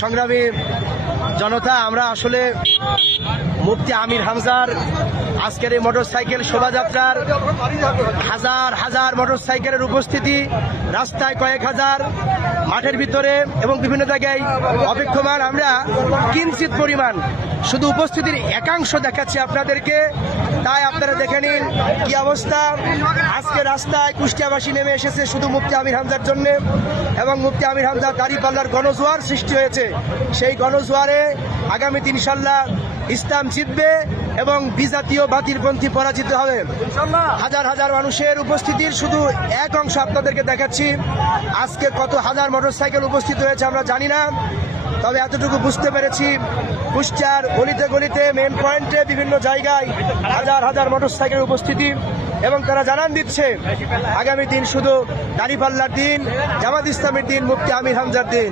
সংগ্রামী জনতা, আমরা আসলে মুফতি আমির হামজার আজকের এই মোটরসাইকেল শোভাযাত্রার হাজার হাজার মোটরসাইকেলের উপস্থিতি, রাস্তায় কয়েক হাজার, মাঠের ভিতরে এবং বিভিন্ন জায়গায় অপেক্ষমান। আমরা কিঞ্চিত পরিমাণ শুধু উপস্থিতির একাংশ দেখাচ্ছি আপনাদেরকে, তাই আপনারা দেখে নিন কি অবস্থা। আজকে রাস্তায় কুষ্টিয়াবাসী নেমে এসেছে শুধু মুফতি আমির হামজার জন্য, এবং মুফতি আমির হামজার দাঁড়িপাল্লার গণজোয়ার সৃষ্টি হয়েছে। সেই গণজোয়ারে আগামীতে ইনশাল্লাহ ইসলাম জিতবে এবং বিজাতীয় বাতিলপন্থী পরাজিত হবে। হাজার হাজার মানুষের উপস্থিতির শুধু এক অংশ আপনাদেরকে দেখাচ্ছি। আজকে কত হাজার মোটরসাইকেল উপস্থিত হয়েছে আমরা জানি না, তবে এতটুকু বুঝতে পেরেছি কুষ্টিয়ার গলিতে গলিতে, মেন পয়েন্টে, বিভিন্ন জায়গায় হাজার হাজার মোটরসাইকেলের উপস্থিতি, এবং তারা জানান দিচ্ছে আগামী দিন শুধু দাঁড়িপাল্লার দিন, জামাত ইসলামের দিন, মুফতি আমির হামজার দিন।